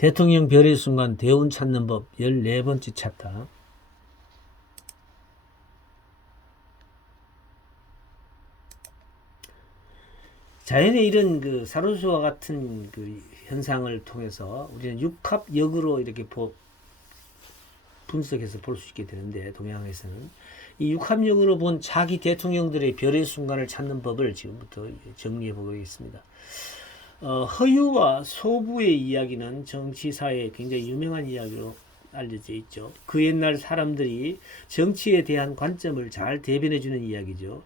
대통령 별의 순간 대운 찾는 법 14번째 챕터. 자연의 이런 그 사로수와 같은 그 현상을 통해서 우리는 육합역으로 이렇게 분석해서 볼 수 있게 되는데, 동양에서는 이 육합역으로 본 자기 대통령들의 별의 순간을 찾는 법을 지금부터 정리해 보겠습니다. 허유와 소부의 이야기는 정치사에 굉장히 유명한 이야기로 알려져 있죠. 그 옛날 사람들이 정치에 대한 관점을 잘 대변해주는 이야기죠.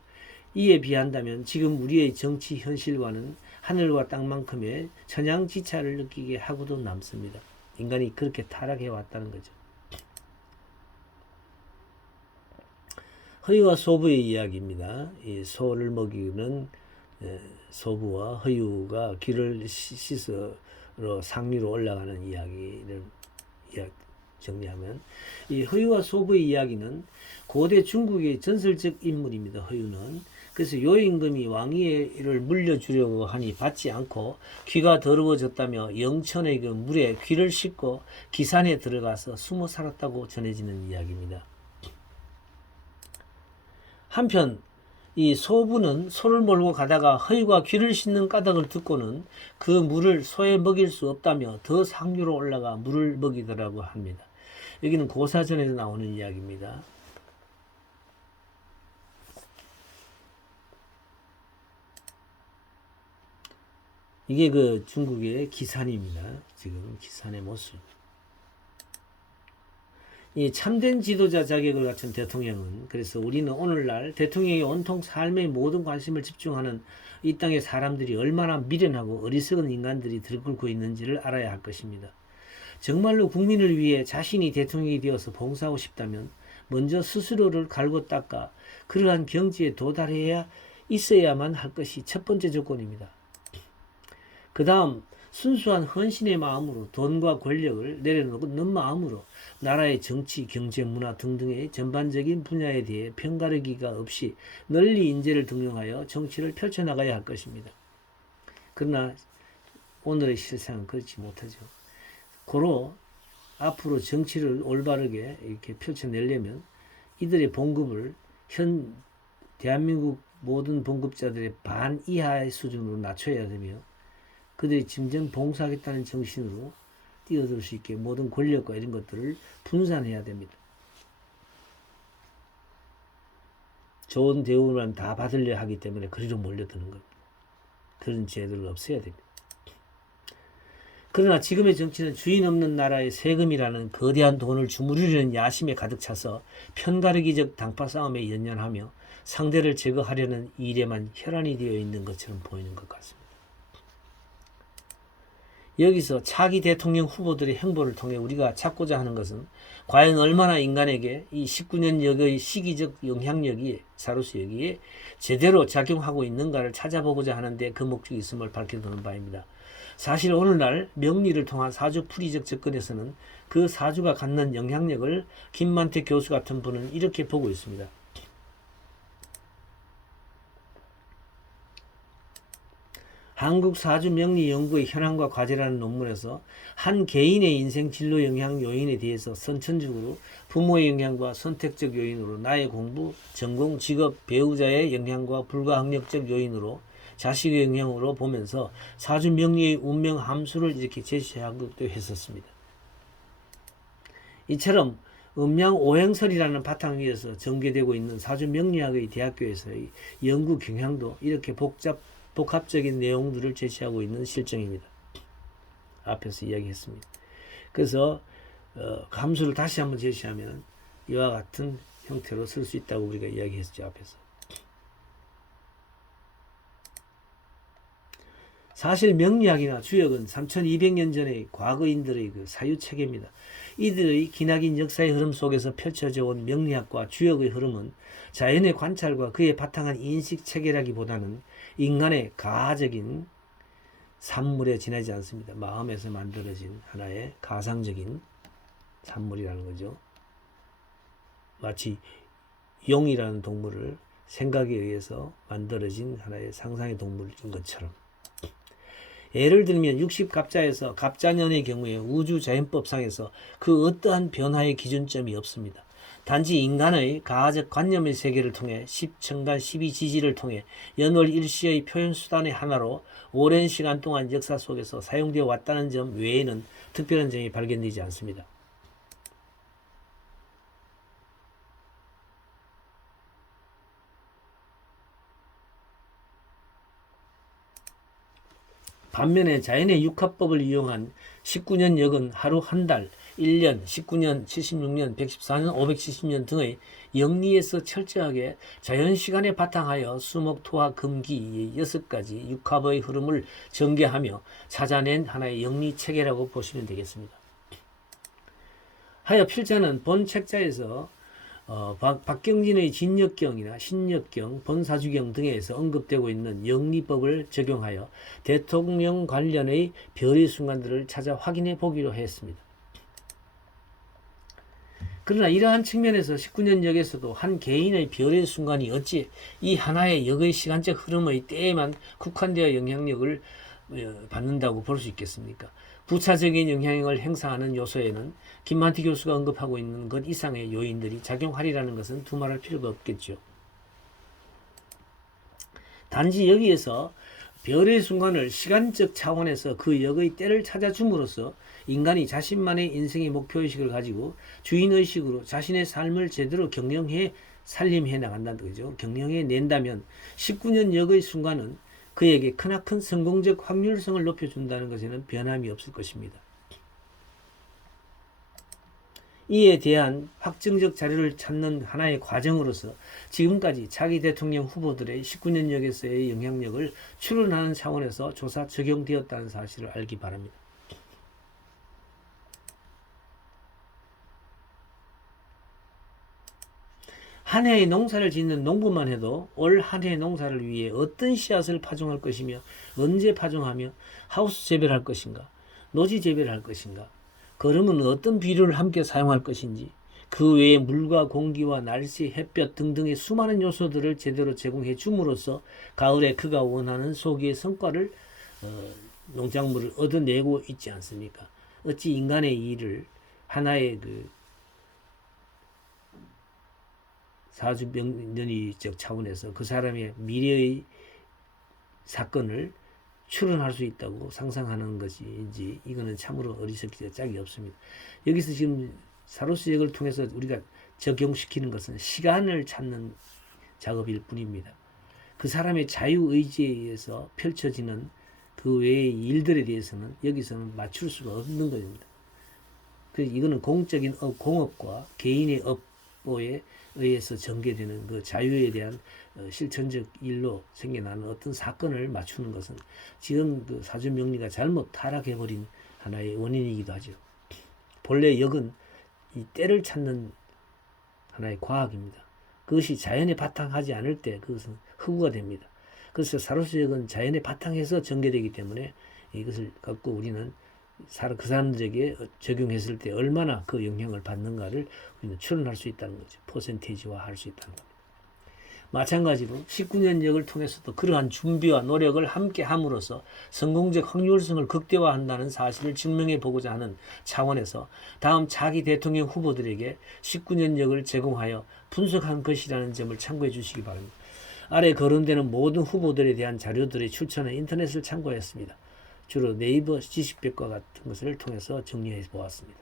이에 비한다면 지금 우리의 정치 현실과는 하늘과 땅만큼의 천양지차를 느끼게 하고도 남습니다. 인간이 그렇게 타락해 왔다는 거죠. 허유와 소부의 이야기입니다. 이 소를 먹이는 소부와 허유가 귀를 씻으러 상류로 올라가는 이야기를 정리하면, 이 허유와 소부의 이야기는 고대 중국의 전설적 인물입니다. 허유는 그래서 요임금이 왕위를 물려주려고 하니 받지 않고 귀가 더러워졌다며 영천의 그 물에 귀를 씻고 기산에 들어가서 숨어 살았다고 전해지는 이야기입니다. 한편 이 소부는 소를 몰고 가다가 허유가 귀를 씻는 까닭을 듣고는 그 물을 소에 먹일 수 없다며 더 상류로 올라가 물을 먹이더라고 합니다. 여기는 고사전에서 나오는 이야기입니다. 이게 그 중국의 기산입니다. 지금 기산의 모습. 이 참된 지도자 자격을 갖춘 대통령은, 그래서 우리는 오늘날 대통령이 온통 삶의 모든 관심을 집중하는 이 땅의 사람들이 얼마나 미련하고 어리석은 인간들이 들끓고 있는지를 알아야 할 것입니다. 정말로 국민을 위해 자신이 대통령이 되어서 봉사하고 싶다면 먼저 스스로를 갈고 닦아 그러한 경지에 도달해야 있어야만 할 것이 첫 번째 조건입니다. 그 다음 순수한 헌신의 마음으로 돈과 권력을 내려놓는 마음으로 나라의 정치, 경제, 문화 등등의 전반적인 분야에 대해 편가르기가 없이 널리 인재를 등용하여 정치를 펼쳐나가야 할 것입니다. 그러나 오늘의 실상은 그렇지 못하죠. 고로 앞으로 정치를 올바르게 이렇게 펼쳐내려면 이들의 봉급을 현 대한민국 모든 봉급자들의 반 이하의 수준으로 낮춰야 되며, 그들이 진정 봉사하겠다는 정신으로 뛰어들 수 있게 모든 권력과 이런 것들을 분산해야 됩니다. 좋은 대우만 다 받으려 하기 때문에 그리로 몰려드는 겁니다. 그런 제도를 없애야 됩니다. 그러나 지금의 정치는 주인 없는 나라의 세금이라는 거대한 돈을 주무르려는 야심에 가득 차서 편가르기적 당파 싸움에 연연하며 상대를 제거하려는 일에만 혈안이 되어 있는 것처럼 보이는 것 같습니다. 여기서 차기 대통령 후보들의 행보를 통해 우리가 찾고자 하는 것은 과연 얼마나 인간에게 이 19년역의 시기적 영향력이 사로서 여기에 제대로 작용하고 있는가를 찾아보고자 하는데 그 목적이 있음을 밝혀두는 바입니다. 사실 오늘날 명리를 통한 사주풀이적 접근에서는 그 사주가 갖는 영향력을 김만태 교수 같은 분은 이렇게 보고 있습니다. 한국 사주 명리 연구의 현황과 과제라는 논문에서 한 개인의 인생 진로 영향 요인에 대해서 선천적으로 부모의 영향과 선택적 요인으로, 나의 공부, 전공, 직업, 배우자의 영향과 불가항력적 요인으로, 자식의 영향으로 보면서 사주 명리의 운명 함수를 이렇게 제시하기도 했었습니다. 이처럼 음양 오행설이라는 바탕 위에서 전개되고 있는 사주 명리학의 대학교에서의 연구 경향도 이렇게 복합적인 내용들을 제시하고 있는 실정입니다. 앞에서 이야기했습니다. 그래서 함수를 다시 한번 제시하면 이와 같은 형태로 쓸 수 있다고 우리가 이야기했죠. 앞에서. 사실 명리학이나 주역은 3200년 전의 과거인들의 그 사유체계입니다. 이들의 기나긴 역사의 흐름 속에서 펼쳐져 온 명리학과 주역의 흐름은 자연의 관찰과 그에 바탕한 인식체계라기보다는 인간의 가적인 산물에 지나지 않습니다. 마음에서 만들어진 하나의 가상적인 산물이라는 거죠. 마치 용이라는 동물을 생각에 의해서 만들어진 하나의 상상의 동물인 것처럼. 예를 들면 60갑자에서 갑자년의 경우에 우주자연법상에서 그 어떠한 변화의 기준점이 없습니다. 단지 인간의 가하적 관념의 세계를 통해 10청간 12지지를 통해 연월 일시의 표현 수단의 하나로 오랜 시간 동안 역사 속에서 사용되어 왔다는 점 외에는 특별한 점이 발견되지 않습니다. 반면에 자연의 육합법을 이용한 19년역은 하루 한 달, 1년, 19년, 76년, 114년, 570년 등의 영리에서 철저하게 자연시간에 바탕하여 수목, 토화, 금기 6가지 육합의 흐름을 전개하며 찾아낸 하나의 영리체계라고 보시면 되겠습니다. 하여 필자는 본 책자에서 박경진의 진역경이나 신역경, 본사주경 등에서 언급되고 있는 영리법을 적용하여 대통령 관련의 별의 순간들을 찾아 확인해 보기로 했습니다. 그러나 이러한 측면에서 19년역에서도 한 개인의 별의 순간이 어찌 이 하나의 역의 시간적 흐름의 때에만 국한되어 영향력을 받는다고 볼 수 있겠습니까? 부차적인 영향력을 행사하는 요소에는 김만티 교수가 언급하고 있는 것 이상의 요인들이 작용하리라는 것은 두말할 필요가 없겠죠. 단지 여기에서 별의 순간을 시간적 차원에서 그 역의 때를 찾아줌으로써 인간이 자신만의 인생의 목표의식을 가지고 주인의식으로 자신의 삶을 제대로 경영해 살림해 나간다는 거죠. 경영해 낸다면 19년 역의 순간은 그에게 크나큰 성공적 확률성을 높여준다는 것에는 변함이 없을 것입니다. 이에 대한 확정적 자료를 찾는 하나의 과정으로서 지금까지 차기 대통령 후보들의 19년역에서의 영향력을 추론하는 차원에서 조사 적용되었다는 사실을 알기 바랍니다. 한 해의 농사를 짓는 농부만 해도 올 한 해 농사를 위해 어떤 씨앗을 파종할 것이며 언제 파종하며 하우스 재배를 할 것인가, 노지 재배를 할 것인가, 거름은 어떤 비료를 함께 사용할 것인지, 그 외에 물과 공기와 날씨, 햇볕 등등의 수많은 요소들을 제대로 제공해 줌으로써 가을에 그가 원하는 소기의 성과를 농작물을 얻어내고 있지 않습니까? 어찌 인간의 일을 하나의 사주명리적 차원에서 그 사람의 미래의 사건을 추론할 수 있다고 상상하는 것인지 이거는 참으로 어리석기 짝이 없습니다. 여기서 지금 사로스역을 통해서 우리가 적용시키는 것은 시간을 찾는 작업일 뿐입니다. 그 사람의 자유의지에 의해서 펼쳐지는 그 외의 일들에 대해서는 여기서는 맞출 수가 없는 것입니다. 그래서 이거는 공적인 공업과 개인의 업보에 의해서 전개되는 그 자유에 대한 실천적 일로 생겨나는 어떤 사건을 맞추는 것은 지금 그 사주명리가 잘못 타락해버린 하나의 원인이기도 하죠. 본래 역은 이 때를 찾는 하나의 과학입니다. 그것이 자연에 바탕하지 않을 때 그것은 흑우가 됩니다. 그래서 사로스역은 자연에 바탕해서 전개되기 때문에 이것을 갖고 우리는 그 사람들에게 적용했을 때 얼마나 그 영향을 받는가를 우리는 추론할 수 있다는 거죠. 퍼센테이지화 할 수 있다는 겁니다. 마찬가지로 19년역을 통해서도 그러한 준비와 노력을 함께 함으로써 성공적 확률성을 극대화한다는 사실을 증명해 보고자 하는 차원에서 다음 차기 대통령 후보들에게 19년역을 제공하여 분석한 것이라는 점을 참고해 주시기 바랍니다. 아래 거론되는 모든 후보들에 대한 자료들의 출처는 인터넷을 참고했습니다. 주로 네이버 지식백과 같은 것을 통해서 정리해 보았습니다.